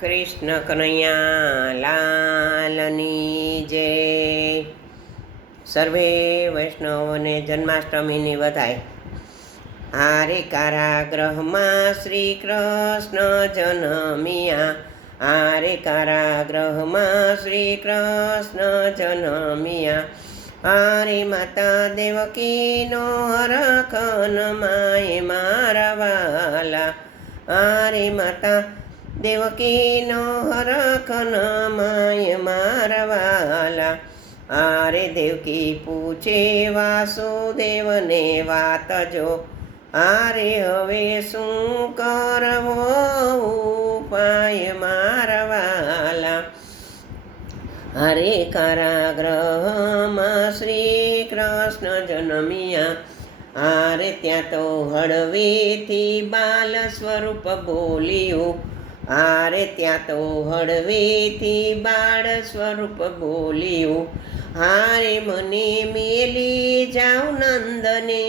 કૃષ્ણ કનૈયા લાલની જય. સર્વે વૈષ્ણવોને જન્માષ્ટમીની વધાઈ. હારે કારાગૃહમાં શ્રી કૃષ્ણ જનમિયા, હારે કારાગૃહમાં શ્રી કૃષ્ણ જનમિયા. હારે માતા દેવકીનો હરખન માય મારા વાલા, હારે માતા દેવકીનો હરખન માય મારા વાલા. આરે દેવકી પૂછે વાસુદેવને વાત જો, આરે હવે શું કરવો ઉપાય મારા વાલા. હરે કારાગૃહમાં શ્રી કૃષ્ણ જનમિયા, આરે ત્યાં તો હળવેથી બાલ સ્વરૂપ બોલ્યું, આરે ત્યાં તો હળવેથી બાળ સ્વરૂપ બોલ્યું. હારે મને મેલી જાઉ નંદને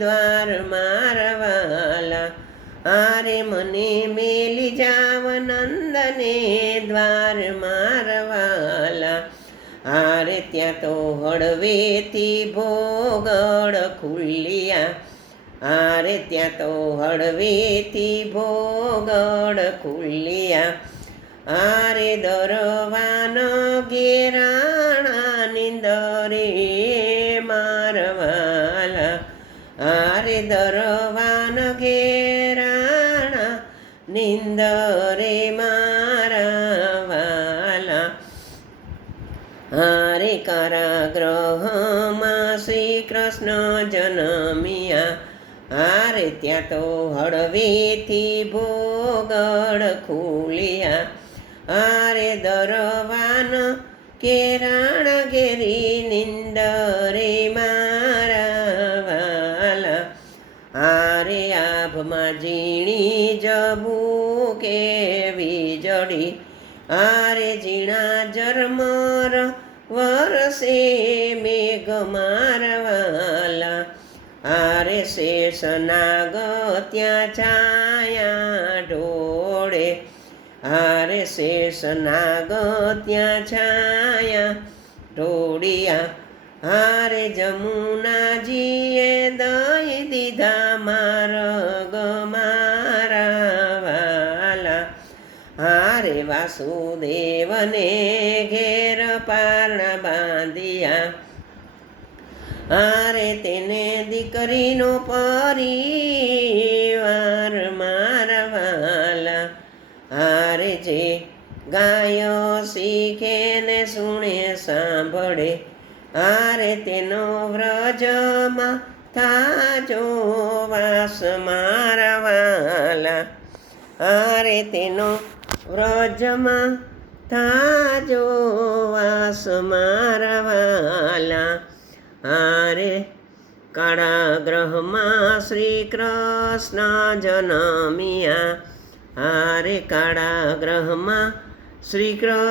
દ્વાર મારા વાલા, હારે મને મેલી જાવ નંદને દ્વાર મારા વાલા. હારે ત્યાં તો હળવેથી ભોગળ ખુલ્યા, હારે ત્યાં તો હળવેથી ભોગળ ખુલ્યા. હારે દરવાન ઘેરાણા નિંદરે મારવાલા, હારે દરવાન ઘેરાણા નિંદરે મારવાલા. હારે કારાગૃહમાં શ્રી કૃષ્ણ જનમિયા, હારે ત્યાં તો હળવેથી ભોગળ ખુલ્યા. હારે દરવાન કેરાણ ઘેરી નિંદરે મારા વાલા. હારે આભમાં ઝીણી જબુ કેવી જડી, હારે ઝીણા ઝરમર વરસે મેઘ મારા વાલા. હારે શેષનાગ ત્યાં છાયા ઢોળે, હારે શેષનાગ ત્યાં છાયા ઢોળિયા. હારે જમુનાજીએ દઈ દીધા માર્ગ મારા વાલા. હારે વાસુદેવને ઘેર પારણા બાંધ્યા, હારે તેને દીકરીનો પરિવાર મારા વાલા. હારે જે ગાયો શીખે ને સુણે સાંભળે, હારે તેનો વ્રજમાં થાજો વાસ મારા વાલા. હારે તેનો વ્રજમાં થાજો વાસ મારા વાલા. હારે કાળાગૃહમાં શ્રી કૃષ્ણ જનમિયા, હારે કાળાગૃહમાં શ્રી કૃષ્ણ